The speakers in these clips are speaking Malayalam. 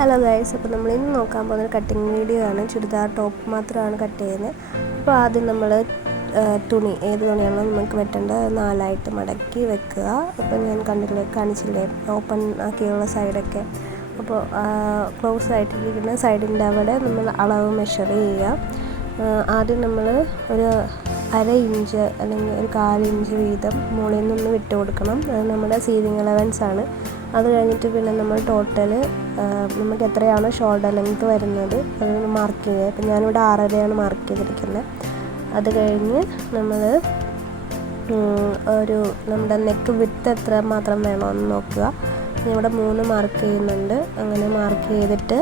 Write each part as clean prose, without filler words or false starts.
ഹലോ ഗൈസ്, അപ്പോൾ നമ്മൾ ഇന്ന് നോക്കാൻ പോകുന്ന ഒരു കട്ടിങ് വീഡിയോ ആണ്. ചുരിദാർ ടോപ്പ് മാത്രമാണ് കട്ട് ചെയ്യുന്നത്. അപ്പോൾ ആദ്യം നമ്മൾ തുണി ഏത് തുണിയാണോ നമുക്ക് വെട്ടേണ്ടത് നാലായിട്ട് മടക്കി വെക്കുക. അപ്പോൾ ഞാൻ കാണിച്ചില്ലേ ഓപ്പൺ ആക്കിയുള്ള സൈഡൊക്കെ. അപ്പോൾ ക്ലോസ് ആയിട്ടിരിക്കുന്ന സൈഡിൻ്റെ അവിടെ നമ്മൾ അളവ് മെഷർ ചെയ്യുക. ആദ്യം നമ്മൾ ഒരു 1/2 ഇഞ്ച് അല്ലെങ്കിൽ ഒരു 1/4 ഇഞ്ച് വീതം മുകളിൽ നിന്ന് വിട്ട് കൊടുക്കണം. അത് നമ്മുടെ സീലിംഗ് അലവൻസ് ആണ്. അത് കഴിഞ്ഞിട്ട് പിന്നെ നമ്മൾ ടോട്ടൽ നമുക്ക് എത്രയാണോ ഷോൾഡർ ലെങ്ത്ത് വരുന്നത് അത് മാർക്ക് ചെയ്യുക. ഇപ്പം ഞാനിവിടെ 6.5 മാർക്ക് ചെയ്തിരിക്കുന്നത്. അത് കഴിഞ്ഞ് നമ്മൾ നമ്മുടെ നെക്ക് വിഡ്ത്ത് എത്ര മാത്രം വേണമെന്ന് നോക്കുക. ഇവിടെ 3 മാർക്ക് ചെയ്യുന്നുണ്ട്. അങ്ങനെ മാർക്ക് ചെയ്തിട്ട്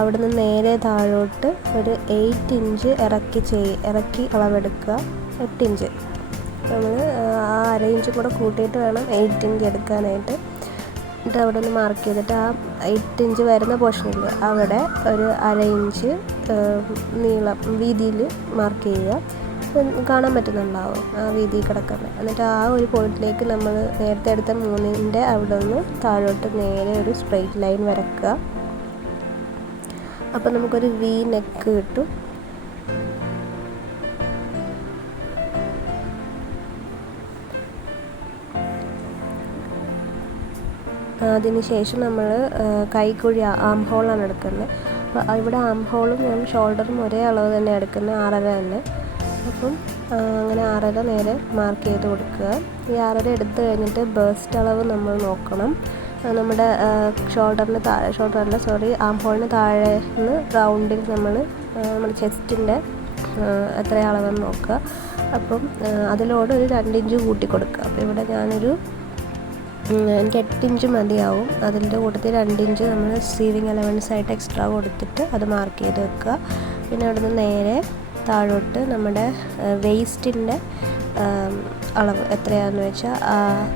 അവിടെ നിന്ന് നേരെ താഴോട്ട് ഒരു 8 ഇഞ്ച് ഇറക്കി അളവെടുക്കുക. 8 ഇഞ്ച് നമ്മൾ ആ 1/2 ഇഞ്ച് കൂടെ കൂട്ടിയിട്ട് വേണം 8 ഇഞ്ച് എടുക്കാനായിട്ട്. എന്നിട്ട് അവിടെ നിന്ന് മാർക്ക് ചെയ്തിട്ട് ആ 8 ഇഞ്ച് വരുന്ന പോർഷനിൽ അവിടെ ഒരു 1/2 ഇഞ്ച് വീതിയിൽ മാർക്ക് ചെയ്യുക. കാണാൻ പറ്റുന്നുണ്ടാവും ആ വീതി കിടക്കുന്നത്. എന്നിട്ട് ആ ഒരു പോയിന്റിലേക്ക് നമ്മൾ നേരത്തെ എടുത്ത 3ൻ്റെ അവിടെ നിന്ന് താഴോട്ട് നേരെ ഒരു സ്ട്രെയിറ്റ് ലൈൻ വരക്കുക. അപ്പോൾ നമുക്കൊരു വി നെക്ക് കിട്ടും. അതിന് ശേഷം നമ്മൾ കൈക്കുഴി ആം ഹോളാണ് എടുക്കുന്നത്. അപ്പോൾ ഇവിടെ ആം ഹോളും ഞാൻ ഷോൾഡറും ഒരേ അളവ് തന്നെ എടുക്കുന്നത്, 6.5 തന്നെ. അപ്പം അങ്ങനെ 6.5 നേരെ മാർക്ക് ചെയ്ത് കൊടുക്കുക. ഈ 6.5 എടുത്തു കഴിഞ്ഞിട്ട് ബേസ്റ്റ് അളവ് നമ്മൾ നോക്കണം. നമ്മുടെ ആം ഹോളിന് താഴെ നിന്ന് റൗണ്ടിൽ നമ്മുടെ ചെസ്റ്റിൻ്റെ എത്ര അളവെന്ന് നോക്കുക. അപ്പം അതിലോട് ഒരു 2 ഇഞ്ച് കൂട്ടി കൊടുക്കുക. അപ്പോൾ ഇവിടെ എനിക്ക് 8 ഇഞ്ച് മതിയാവും. അതിൻ്റെ കൂട്ടത്തിൽ 2 ഇഞ്ച് നമ്മൾ സീലിംഗ് അലവൻസ് ആയിട്ട് എക്സ്ട്രാ കൊടുത്തിട്ട് അത് മാർക്ക് ചെയ്ത് വെക്കുക. പിന്നെ അവിടെ നിന്ന് നേരെ താഴോട്ട് നമ്മുടെ വേസ്റ്റിൻ്റെ അളവ് എത്രയാണെന്ന് വെച്ചാൽ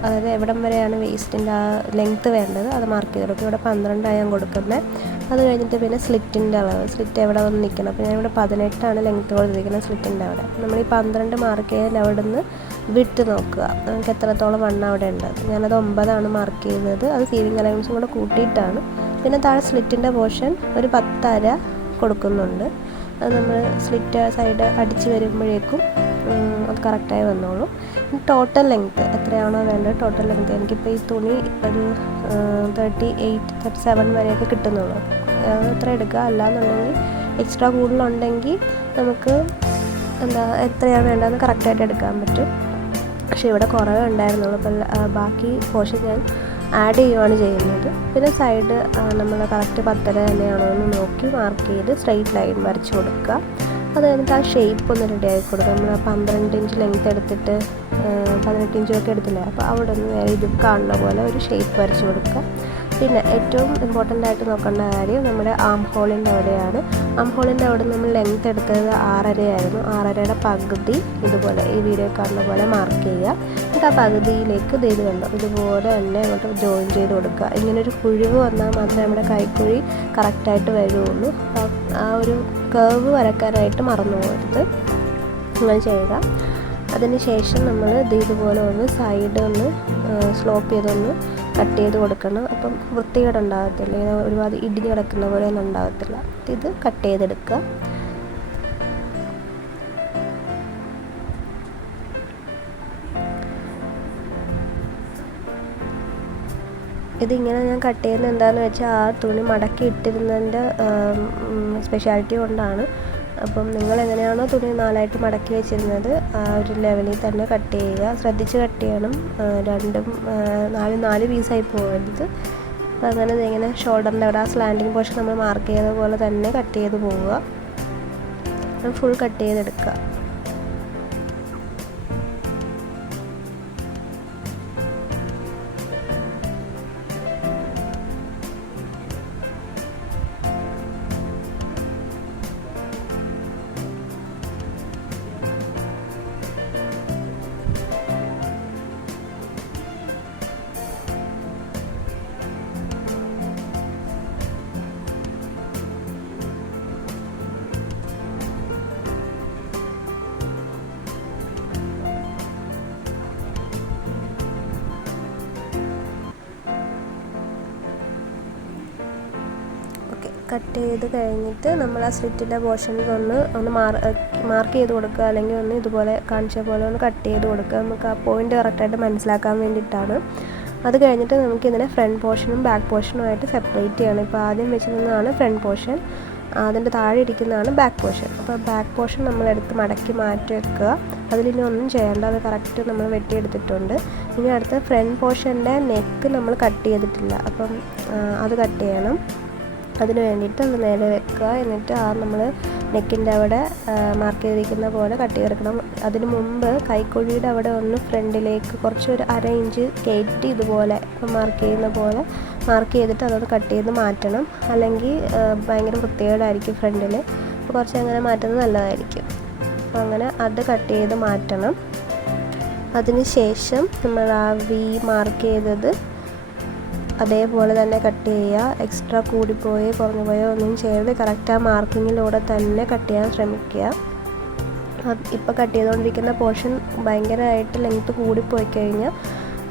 അതായത് എവിടം വരെയാണ് വേസ്റ്റിൻ്റെ ആ ലെങ്ത്ത് വേണ്ടത് അത് മാർക്ക് ചെയ്ത് കൊടുക്കുക. ഇവിടെ 12 ഞാൻ കൊടുക്കുന്നത്. അത് കഴിഞ്ഞിട്ട് പിന്നെ സ്ലിറ്റിൻ്റെ അളവ്, സ്ലിറ്റ് എവിടെ വന്ന് നിൽക്കണം. അപ്പോൾ ഞാനിവിടെ 18 ലെങ്ത്ത് കൊടുത്തിരിക്കുന്നത് സ്ലിറ്റിൻ്റെ അവിടെ. നമ്മൾ ഈ 12 മാർക്ക് ചെയ്താൽ അവിടെ നിന്ന് വിട്ട് നോക്കുക നമുക്ക് എത്രത്തോളം വണ്ണം അവിടെ ഉണ്ട്. ഞാനത് 9 മാർക്ക് ചെയ്തത്. അത് സീലിംഗ് അലവൻസും കൂടെ കൂട്ടിയിട്ടാണ്. പിന്നെ താഴെ സ്ലിറ്റിൻ്റെ പോർഷൻ ഒരു 10.5 കൊടുക്കുന്നുണ്ട്. അത് നമ്മൾ സ്ലിറ്റ് സൈഡ് അടിച്ച് വരുമ്പോഴേക്കും അത് കറക്റ്റായി വന്നോളൂ. ടോട്ടൽ ലെങ്ത്ത് എത്രയാണോ വേണ്ടത് ടോട്ടൽ ലെങ്ത്ത് എനിക്കിപ്പോൾ ഈ തുണി ഒരു 38-37 വരെയൊക്കെ കിട്ടുന്നുള്ളൂ. അത്ര എടുക്കുക. അല്ലാന്നുണ്ടെങ്കിൽ എക്സ്ട്രാ കൂടുതലുണ്ടെങ്കിൽ നമുക്ക് എത്രയാണ് വേണ്ടതെന്ന് കറക്റ്റായിട്ട് എടുക്കാൻ പറ്റും. പക്ഷേ ഇവിടെ കുറവേ ഉണ്ടായിരുന്നുള്ളൂ. അപ്പോൾ ബാക്കി പോർഷൻ ഞാൻ ആഡ് ചെയ്യുകയാണ് ചെയ്യുന്നത്. പിന്നെ സൈഡ് നമ്മൾ കറക്റ്റ് 10.5 തന്നെയാണോ എന്ന് നോക്കി മാർക്ക് ചെയ്ത് സ്ട്രെയിറ്റ് ലൈൻ വരച്ച് കൊടുക്കുക. അത് കഴിഞ്ഞിട്ട് ആ ഷേപ്പ് ഒന്ന് റെഡി ആക്കി കൊടുക്കുക. നമ്മൾ 12 ഇഞ്ച് ലെങ്ത്ത് എടുത്തിട്ട് 18 ഇഞ്ചൊക്കെ എടുത്തില്ലേ, അപ്പോൾ അവിടെ നിന്ന് നേരെ ഇത് കാണുന്ന പോലെ ഒരു ഷേപ്പ് വരച്ച് കൊടുക്കുക. പിന്നെ ഏറ്റവും ഇമ്പോർട്ടൻ്റ് ആയിട്ട് നോക്കേണ്ട കാര്യം നമ്മുടെ ആം ഹോളിൻ്റെ അവിടെയാണ്. ആം ഹോളിൻ്റെ അവിടെ നമ്മൾ ലെങ്ത്ത് എടുത്തത് 6.5 ആയിരുന്നു. 6.5യുടെ പകുതി ഇതുപോലെ ഈ വീഡിയോ കാണുന്ന പോലെ മാർക്ക് ചെയ്യുക. എന്നിട്ട് ആ പകുതിയിലേക്ക് ഇത് കണ്ടോ ഇതുപോലെ തന്നെ അങ്ങോട്ട് ജോയിൻ ചെയ്ത് കൊടുക്കുക. ഇങ്ങനൊരു കുഴിവ് വന്നാൽ മാത്രമേ നമ്മുടെ കൈക്കുഴി കറക്റ്റായിട്ട് വരുള്ളൂ. ആ ഒരു കർവ് വരയ്ക്കാനായിട്ട് മറന്നു പോകരുത്. അങ്ങനെ ചെയ്യുക. അതിന് ശേഷം നമ്മൾ ഇതുപോലെ സൈഡ് സ്ലോപ്പ് ചെയ്തൊന്ന് കട്ട് ചെയ്ത് കൊടുക്കണം. അപ്പം വൃത്തികേടുണ്ടാകത്തില്ല. ഒരുപാട് ഇടിഞ്ഞ് കിടക്കുന്ന പോലെ ഒന്നും ഉണ്ടാകത്തില്ല. ഇത് കട്ട് ചെയ്തെടുക്കുക. ഇതിങ്ങനെ ഞാൻ കട്ട് ചെയ്യുന്നത് എന്താണെന്ന് വെച്ചാൽ ആ തുണി മടക്കി ഇട്ടിരുന്നതിൻ്റെ സ്പെഷ്യാലിറ്റി കൊണ്ടാണ്. അപ്പം നിങ്ങളെങ്ങനെയാണോ തുണി 4ആയിട്ട് മടക്കി വെച്ചിരുന്നത് ആ ഒരു ലെവലിൽ തന്നെ കട്ട് ചെയ്യുക. ശ്രദ്ധിച്ച് കട്ട് ചെയ്യണം. 4 പീസായി പോകരുത്. അപ്പം അങ്ങനെ ഇങ്ങനെ ഷോൾഡറിൻ്റെ അവിടെ ആ സ്ലാൻഡിങ് പോർഷൻ നമ്മൾ മാർക്ക് ചെയ്ത പോലെ തന്നെ കട്ട് ചെയ്ത് പോവുക. ഫുൾ കട്ട് ചെയ്തെടുക്കുക. കട്ട് ചെയ്ത് കഴിഞ്ഞിട്ട് നമ്മൾ ആ സ്ലിറ്റിൻ്റെ പോർഷൻസ് ഒന്ന് മാർക്ക് ചെയ്ത് കൊടുക്കുക, അല്ലെങ്കിൽ ഒന്ന് ഇതുപോലെ കാണിച്ച പോലെ ഒന്ന് കട്ട് ചെയ്ത് കൊടുക്കുക. നമുക്ക് ആ പോയിൻ്റ് കറക്റ്റായിട്ട് മനസ്സിലാക്കാൻ വേണ്ടിയിട്ടാണ്. അത് കഴിഞ്ഞിട്ട് നമുക്കിതിനെ ഫ്രണ്ട് പോർഷനും ബാക്ക് പോർഷനുമായിട്ട് സെപ്പറേറ്റ് ചെയ്യണം. ഇപ്പോൾ ആദ്യം വെച്ചിരുന്നതാണ് ഫ്രണ്ട് പോർഷൻ, അതിൻ്റെ താഴെ ഇരിക്കുന്നതാണ് ബാക്ക് പോർഷൻ. അപ്പോൾ ബാക്ക് പോർഷൻ നമ്മളെടുത്ത് മടക്കി മാറ്റി വെക്കുക. അതിലിനി ഒന്നും ചെയ്യേണ്ട, അത് കറക്റ്റ് നമ്മൾ വെട്ടിയെടുത്തിട്ടുണ്ട്. ഇനി അടുത്ത ഫ്രണ്ട് പോർഷൻ്റെ നെക്ക് നമ്മൾ കട്ട് ചെയ്തിട്ടില്ല, അപ്പം അത് കട്ട് ചെയ്യണം. അതിന് വേണ്ടിയിട്ട് അത് നേരെ വെക്കുക. എന്നിട്ട് നമ്മൾ നെക്കിൻ്റെ അവിടെ മാർക്ക് ചെയ്തിരിക്കുന്ന പോലെ കട്ട് ചെയ്തെടുക്കണം. അതിന് മുമ്പ് കൈക്കുഴിയുടെ അവിടെ ഒന്ന് ഫ്രണ്ടിലേക്ക് കുറച്ചൊരു 1/2 ഇഞ്ച് കയറ്റി ഇതുപോലെ മാർക്ക് ചെയ്യുന്ന പോലെ മാർക്ക് ചെയ്തിട്ട് അതൊന്ന് കട്ട് ചെയ്ത് മാറ്റണം. അല്ലെങ്കിൽ ഭയങ്കര വൃത്തികേടായിരിക്കും ഫ്രണ്ടിൽ. അപ്പോൾ കുറച്ച് അങ്ങനെ മാറ്റുന്നത് നല്ലതായിരിക്കും. അപ്പോൾ അങ്ങനെ അത് കട്ട് ചെയ്ത് മാറ്റണം. അതിന് ശേഷം നമ്മൾ ആ വി മാർക്ക് ചെയ്തത് അതേപോലെ തന്നെ കട്ട് ചെയ്യുക. എക്സ്ട്രാ കൂടിപ്പോയോ കുറഞ്ഞു പോയോ ഒന്നും ചെയ്യരുത്. കറക്റ്റ് ആ മാർക്കിങ്ങിലൂടെ തന്നെ കട്ട് ചെയ്യാൻ ശ്രമിക്കുക. ഇപ്പോൾ കട്ട് ചെയ്തുകൊണ്ടിരിക്കുന്ന പോർഷൻ ഭയങ്കരമായിട്ട് ലെങ്ത്ത് കൂടിപ്പോയി കഴിഞ്ഞാൽ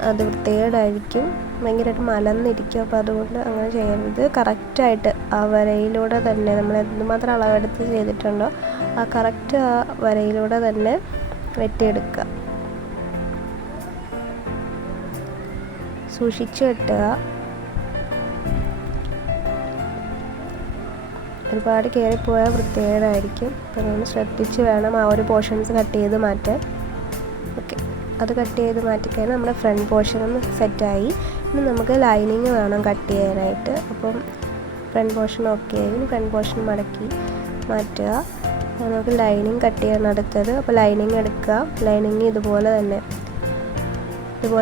അത് വൃത്തികേടായിരിക്കും, ഭയങ്കരമായിട്ട് മലന്നിരിക്കും. അപ്പോൾ അതുകൊണ്ട് അങ്ങനെ ചെയ്യരുത്. കറക്റ്റായിട്ട് ആ വരയിലൂടെ തന്നെ നമ്മൾ എന്തുമാത്രം അളവെടുത്ത് ചെയ്തിട്ടുണ്ടോ ആ കറക്റ്റ് ആ വരയിലൂടെ തന്നെ വെട്ടിയെടുക്കുക. സൂക്ഷിച്ച് വെട്ടുക. ഒരുപാട് കയറിപ്പോയാൽ വൃത്തികേടായിരിക്കും. അപ്പോൾ നമ്മൾ ശ്രദ്ധിച്ച് വേണം ആ ഒരു പോർഷൻസ് കട്ട് ചെയ്ത് മാറ്റാൻ. ഓക്കെ, അത് കട്ട് ചെയ്ത് മാറ്റിക്കഴിഞ്ഞാൽ നമ്മുടെ ഫ്രണ്ട് പോർഷൻ ഒന്ന് സെറ്റായി. ഇനി നമുക്ക് ലൈനിങ് വേണം കട്ട് ചെയ്യാനായിട്ട്. അപ്പം ഫ്രണ്ട് പോർഷൻ ഓക്കെ ആയി. ഫ്രണ്ട് പോർഷൻ മടക്കി മാറ്റുക. നമുക്ക് ലൈനിങ് കട്ട് ചെയ്യണം അടുത്തത്. അപ്പോൾ ലൈനിങ് എടുക്കുക. ലൈനിങ് ഇതുപോലെ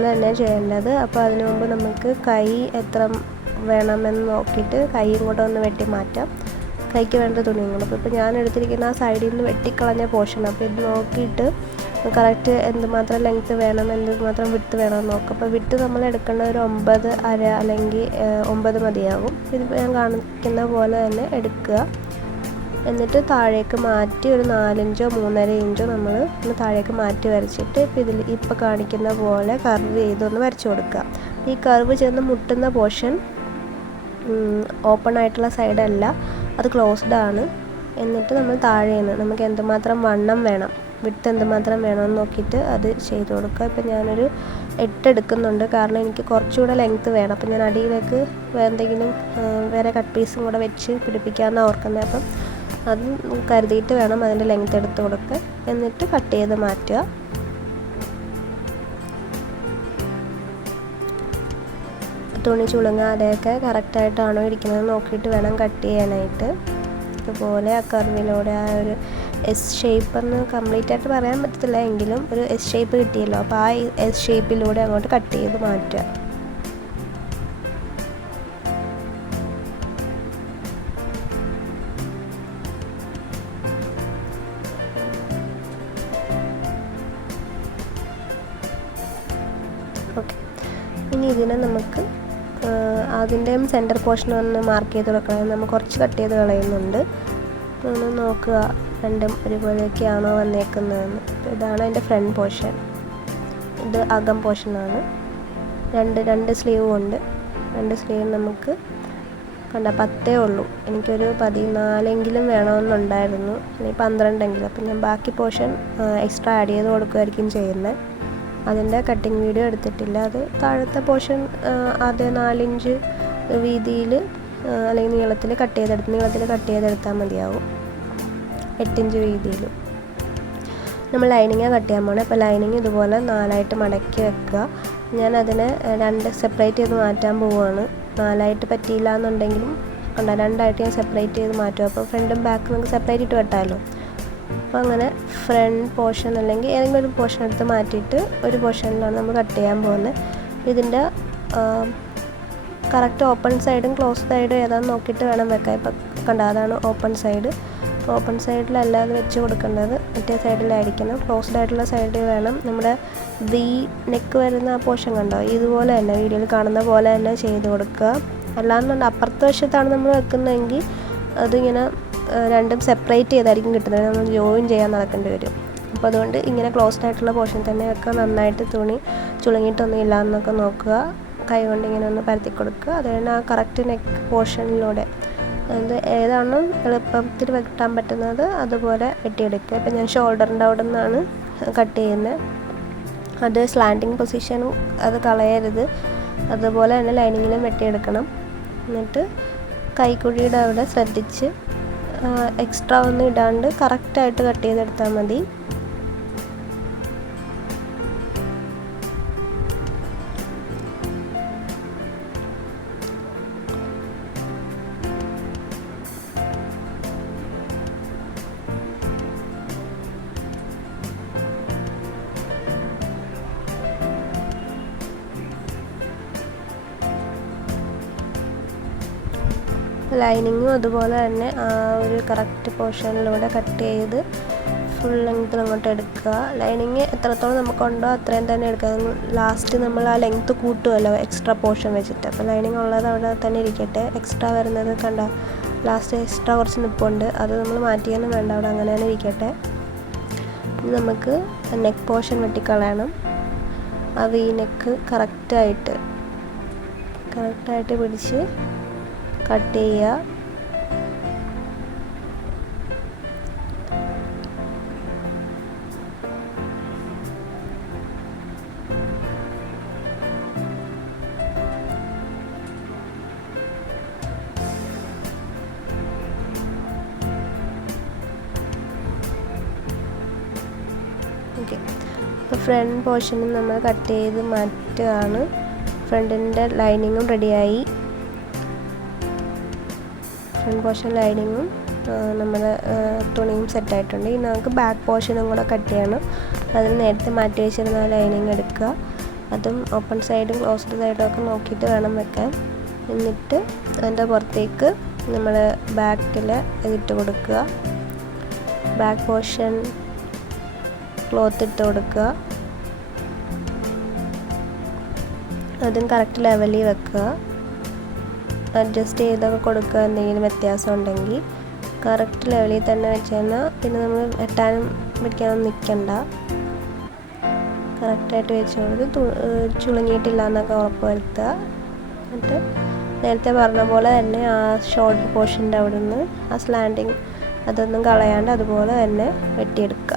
തന്നെ ചെയ്യേണ്ടത്. അപ്പോൾ അതിനു മുമ്പ് നമുക്ക് കൈ എത്ര വേണമെന്ന് നോക്കിയിട്ട് കൈയും കൂടെ ഒന്ന് വെട്ടി മാറ്റാം. കൈക്ക് വേണ്ട തുണിയും കൂടെ. അപ്പോൾ ഞാൻ എടുത്തിരിക്കുന്ന ആ സൈഡിൽ നിന്ന് വെട്ടിക്കളഞ്ഞ പോർഷൻ. അപ്പോൾ ഇത് നോക്കിയിട്ട് കറക്റ്റ് എന്തുമാത്രം ലെങ്ത്ത് വേണം, എന്തുമാത്രം വിട്ട് വേണമെന്ന് നോക്കാം. അപ്പോൾ വിട്ട് നമ്മൾ എടുക്കേണ്ട ഒരു 9.5 അല്ലെങ്കിൽ 9 മതിയാകും. ഇതിപ്പോൾ ഞാൻ കാണിക്കുന്ന പോലെ തന്നെ എടുക്കുക. എന്നിട്ട് താഴേക്ക് മാറ്റി ഒരു 4 ഇഞ്ചോ 3.5 ഇഞ്ചോ നമ്മൾ ഒന്ന് താഴേക്ക് മാറ്റി വരച്ചിട്ട് ഇപ്പോൾ കാണിക്കുന്ന പോലെ കർവ് ചെയ്തൊന്ന് വരച്ചു കൊടുക്കുക. ഈ കർവ് ചെന്ന് മുട്ടുന്ന പോർഷൻ ഓപ്പൺ ആയിട്ടുള്ള സൈഡല്ല, അത് ക്ലോസ്ഡ് ആണ്. എന്നിട്ട് നമ്മൾ താഴേന്ന് നമുക്ക് എന്തുമാത്രം വണ്ണം വേണം, വിട്ട് എന്തുമാത്രം വേണമെന്ന് നോക്കിയിട്ട് അത് ചെയ്ത് കൊടുക്കുക. ഇപ്പം ഞാനൊരു 8 എടുക്കുന്നുണ്ട്, കാരണം എനിക്ക് കുറച്ചുകൂടെ ലെങ്ത്ത് വേണം. അപ്പം ഞാൻ അടിയിലേക്ക് എന്തെങ്കിലും വേറെ കട്ട് പീസും കൂടെ വെച്ച് പിടിപ്പിക്കാമെന്നാണ് ഓർക്കുന്നത്. അപ്പം അത് കരുതിയിട്ട് വേണം അതിൻ്റെ ലെങ്ത്ത് എടുത്ത് കൊടുക്കുക. എന്നിട്ട് കട്ട് ചെയ്ത് മാറ്റുക. തുണി ചുളുങ്ങാതെയൊക്കെ കറക്റ്റായിട്ടാണോ ഇരിക്കുന്നത് നോക്കിയിട്ട് വേണം കട്ട് ചെയ്യാനായിട്ട്. ഇതുപോലെ ആ കർവിലൂടെ ആ ഒരു എസ് ഷേപ്പ് എന്ന് കംപ്ലീറ്റ് ആയിട്ട് പറയാൻ പറ്റത്തില്ല, എങ്കിലും ഒരു എസ് ഷേപ്പ് കിട്ടിയല്ലോ. അപ്പോൾ ആ എസ് ഷേപ്പിലൂടെ അങ്ങോട്ട് കട്ട് ചെയ്ത് മാറ്റുക. ഓക്കെ, ഇനി ഇതിനെ നമുക്ക് അതിൻ്റെയും സെൻറ്റർ പോർഷൻ ഒന്ന് മാർക്ക് ചെയ്ത് കൊടുക്കണം. നമ്മൾ കുറച്ച് കട്ട് ചെയ്ത് കളയുന്നുണ്ട്. ഒന്ന് നോക്കുക രണ്ടും ഒരുപോലെയൊക്കെയാണോ വന്നേക്കുന്നതെന്ന്. ഇതാണ് അതിൻ്റെ ഫ്രണ്ട് പോർഷൻ, ഇത് അകം പോർഷനാണ്. രണ്ട് സ്ലീവും ഉണ്ട്. 2 സ്ലീവ് നമുക്ക് കണ്ട 10 ഉള്ളൂ. എനിക്കൊരു 14 വേണമെന്നുണ്ടായിരുന്നു, അല്ലെങ്കിൽ 12. അപ്പം ഞാൻ ബാക്കി പോർഷൻ എക്സ്ട്രാ ആഡ് ചെയ്ത് കൊടുക്കുമായിരിക്കും ചെയ്യുന്നത്. അതിൻ്റെ കട്ടിങ് വീഡിയോ എടുത്തിട്ടില്ല. അത് താഴത്തെ പോർഷൻ ആദ്യം 4 ഇഞ്ച് വീതിയിൽ അല്ലെങ്കിൽ നീളത്തിൽ കട്ട് ചെയ്തെടുത്താൽ മതിയാവും. 8 ഇഞ്ച് വീതിയിൽ നമ്മൾ ലൈനിങ്ങാണ് കട്ട് ചെയ്യാൻ പോകണേ. അപ്പോൾ ലൈനിങ് ഇതുപോലെ 4ആയിട്ട് മടക്കി വെക്കുക. ഞാൻ അതിനെ 2 സെപ്പറേറ്റ് ചെയ്ത് മാറ്റാൻ പോവുകയാണ്. 4ആയിട്ട് പറ്റിയില്ല എന്നുണ്ടെങ്കിലും കണ്ട 2ആയിട്ട് ഞാൻ സെപ്പറേറ്റ് ചെയ്ത് മാറ്റും. അപ്പോൾ ഫ്രണ്ടും ബാക്കും നമുക്ക് സെപ്പറേറ്റ് ഇട്ട് വെട്ടാമല്ലോ. അപ്പോൾ അങ്ങനെ ഫ്രണ്ട് പോർഷൻ അല്ലെങ്കിൽ ഏതെങ്കിലും ഒരു പോർഷൻ എടുത്ത് മാറ്റിയിട്ട് ഒരു പോർഷനിലാണ് നമ്മൾ കട്ട് ചെയ്യാൻ പോകുന്നത്. ഇതിൻ്റെ കറക്റ്റ് ഓപ്പൺ സൈഡും ക്ലോസ് സൈഡും ഏതാണെന്ന് നോക്കിയിട്ട് വേണം വെക്കാൻ. ഇപ്പോൾ കണ്ട അതാണ് ഓപ്പൺ സൈഡ്. ഓപ്പൺ സൈഡിലല്ലാതെ വെച്ച് കൊടുക്കേണ്ടത് മറ്റേ സൈഡിലായിരിക്കണം. ക്ലോസ്ഡ് ആയിട്ടുള്ള സൈഡിൽ വേണം. നമ്മുടെ വി നെക്ക് വരുന്ന ആ പോർഷൻ കണ്ടോ, ഇതുപോലെ തന്നെ വീഡിയോയിൽ കാണുന്ന പോലെ തന്നെ ചെയ്ത് കൊടുക്കുക. അല്ലാന്നുണ്ട് അപ്പുറത്തെ വശത്താണ് നമ്മൾ വെക്കുന്നതെങ്കിൽ അതിങ്ങനെ രണ്ടും സെപ്പറേറ്റ് ചെയ്തായിരിക്കും കിട്ടുന്നത്. നമ്മൾ ജോയിൻ ചെയ്യാൻ നടക്കേണ്ടി വരും. അപ്പോൾ അതുകൊണ്ട് ഇങ്ങനെ ക്ലോസ്ഡ് ആയിട്ടുള്ള പോർഷൻ തന്നെ വെക്കുക. നന്നായിട്ട് തുണി ചുളുങ്ങിയിട്ടൊന്നും ഇല്ല എന്നൊക്കെ നോക്കുക. കൈ കൊണ്ട് ഇങ്ങനെ ഒന്ന് പരത്തി കൊടുക്കുക. അത് കഴിഞ്ഞ് ആ കറക്റ്റ് നെക്ക് പോർഷനിലൂടെ അത് ഏതാണോ എളുപ്പത്തിൽ വെട്ടാൻ പറ്റുന്നത് അതുപോലെ വെട്ടിയെടുക്കുക. ഇപ്പം ഞാൻ ഷോൾഡറിൻ്റെ അവിടെ നിന്നാണ് കട്ട് ചെയ്യുന്നത്. അത് സ്ലാൻഡിങ് പൊസിഷനും അത് കളയരുത്. അതുപോലെ തന്നെ ലൈനിങ്ങിലും വെട്ടിയെടുക്കണം. എന്നിട്ട് കൈക്കുഴിയുടെ അവിടെ ശ്രദ്ധിച്ച് എക്സ്ട്രാ ഒന്നും ഇടാണ്ട് കറക്റ്റായിട്ട് കട്ട് ചെയ്തെടുത്താൽ മതി. ലൈനിങ്ങും അതുപോലെ തന്നെ ആ ഒരു കറക്റ്റ് പോർഷനിലൂടെ കട്ട് ചെയ്ത് ഫുൾ ലെങ്ത്തിൽ അങ്ങോട്ട് എടുക്കുക. ലൈനിങ് എത്രത്തോളം നമുക്കുണ്ടോ അത്രയും തന്നെ എടുക്കുക. ലാസ്റ്റ് നമ്മൾ ആ ലെങ്ത്ത് കൂട്ടുമല്ലോ എക്സ്ട്രാ പോർഷൻ വെച്ചിട്ട്. അപ്പോൾ ലൈനിങ് ഉള്ളത് അവിടെ തന്നെ ഇരിക്കട്ടെ. എക്സ്ട്രാ വരുന്നത് കണ്ട ലാസ്റ്റ് എക്സ്ട്രാ കുറച്ച് നിൽപ്പുണ്ട്, അത് നമ്മൾ മാറ്റിയൊന്നും വേണ്ട, അവിടെ അങ്ങനെ തന്നെ ഇരിക്കട്ടെ. ഇനി നമുക്ക് നെക്ക് പോർഷൻ വെട്ടിക്കളയണം. ആ വി നെക്ക് കറക്റ്റായിട്ട് പിടിച്ച് കട്ട് ചെയ്യുക. ഓക്കെ, ഇപ്പോൾ ഫ്രണ്ട് പോർഷനും നമ്മൾ കട്ട് ചെയ്ത് മാറ്റുകയാണ്. ഫ്രണ്ടിൻ്റെ ലൈനിങ്ങും റെഡിയായി. ഫ്രണ്ട് പോർഷൻ ലൈനിങ്ങും നമ്മുടെ തുണിയും സെറ്റായിട്ടുണ്ട്. ഇനി നമുക്ക് ബാക്ക് പോർഷനും കൂടെ കട്ട് ചെയ്യണം. അതിന് നേരത്തെ മാറ്റി വെച്ചിരുന്ന ലൈനിങ് എടുക്കുക. അതും ഓപ്പൺ സൈഡും ക്ലോസ്ഡ് സൈഡും ഒക്കെ നോക്കിയിട്ട് വേണം വെക്കാൻ. എന്നിട്ട് അതിൻ്റെ പുറത്തേക്ക് നമ്മൾ ബാക്കിൽ ഇട്ട് കൊടുക്കുക. ബാക്ക് പോർഷൻ ക്ലോത്ത് ഇട്ട് കൊടുക്കുക. അതും കറക്റ്റ് ലെവലിൽ വെക്കുക. അഡ്ജസ്റ്റ് ചെയ്തൊക്കെ കൊടുക്കുക. എന്തെങ്കിലും വ്യത്യാസം ഉണ്ടെങ്കിൽ കറക്റ്റ് ലെവലിൽ തന്നെ വെച്ച് കഴിഞ്ഞാൽ പിന്നെ നമ്മൾ വെട്ടാനും പിടിക്കാനും നിൽക്കണ്ട. കറക്റ്റായിട്ട് വെച്ച് കൊടുത്ത് ചുളുങ്ങിയിട്ടില്ല എന്നൊക്കെ ഉറപ്പ് വരുത്തുക. എന്നിട്ട് നേരത്തെ പറഞ്ഞ പോലെ തന്നെ ആ ഷോൾഡർ പോർഷൻ്റെ അവിടെ നിന്ന് ആ സ്ലാൻഡിങ് അതൊന്നും കളയാണ്ട് അതുപോലെ തന്നെ വെട്ടിയെടുക്കുക.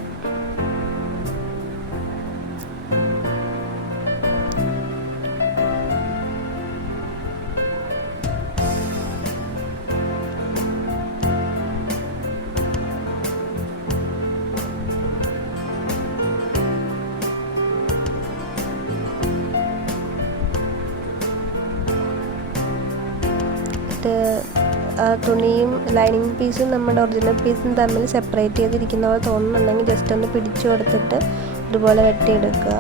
ആ തുണിയും ലൈനിങ് പീസും നമ്മുടെ ഒറിജിനൽ പീസും തമ്മിൽ സെപ്പറേറ്റ് ചെയ്തിരിക്കുന്ന പോലെ തോന്നുന്നുണ്ടെങ്കിൽ ജസ്റ്റ് ഒന്ന് പിടിച്ചു കൊടുത്തിട്ട് ഇതുപോലെ വെട്ടിയെടുക്കുക.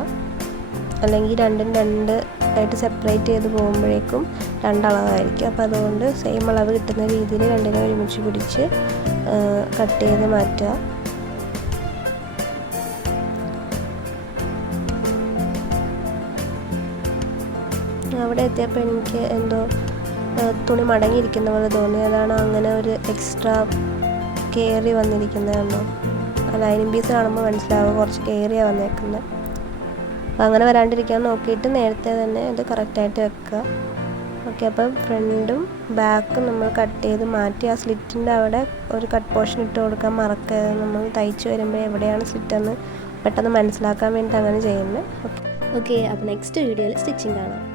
അല്ലെങ്കിൽ രണ്ടും രണ്ട് ആയിട്ട് സെപ്പറേറ്റ് ചെയ്ത് പോകുമ്പോഴേക്കും രണ്ടളവായിരിക്കും. അപ്പോൾ അതുകൊണ്ട് സെയിം അളവ് കിട്ടുന്ന രീതിയിൽ രണ്ടിനെ ഒരുമിച്ച് പിടിച്ച് കട്ട് ചെയ്ത് മാറ്റുക. അവിടെ എത്തിയപ്പോൾ എനിക്ക് എന്തോ തുണി മടങ്ങിയിരിക്കുന്ന പോലെ തോന്നി. അതാണ് അങ്ങനെ ഒരു എക്സ്ട്രാ കയറി വന്നിരിക്കുന്നത്. കണ്ടോ, ആ ലൈനിങ് പീസ് കാണുമ്പോൾ മനസ്സിലാവുക കുറച്ച് കയറിയാണ് വന്നേക്കുന്നത്. അപ്പോൾ അങ്ങനെ വരാണ്ടിരിക്കാൻ നോക്കിയിട്ട് നേരത്തെ തന്നെ ഇത് കറക്റ്റായിട്ട് വെക്കുക. ഓക്കെ, അപ്പം ഫ്രണ്ടും ബാക്കും നമ്മൾ കട്ട് ചെയ്ത് മാറ്റി ആ സ്ലിറ്റിൻ്റെ അവിടെ ഒരു കട്ട് പോർഷൻ ഇട്ട് കൊടുക്കാൻ മറക്കരുത്. നമ്മൾ തയ്ച്ച് വരുമ്പോൾ എവിടെയാണ് സ്ലിറ്റെന്ന് പെട്ടെന്ന് മനസ്സിലാക്കാൻ വേണ്ടിയിട്ട് അങ്ങനെ ചെയ്യുന്നത്. ഓക്കെ, അപ്പോൾ നെക്സ്റ്റ് വീഡിയോയിൽ സ്റ്റിച്ചിങ് കാണാം.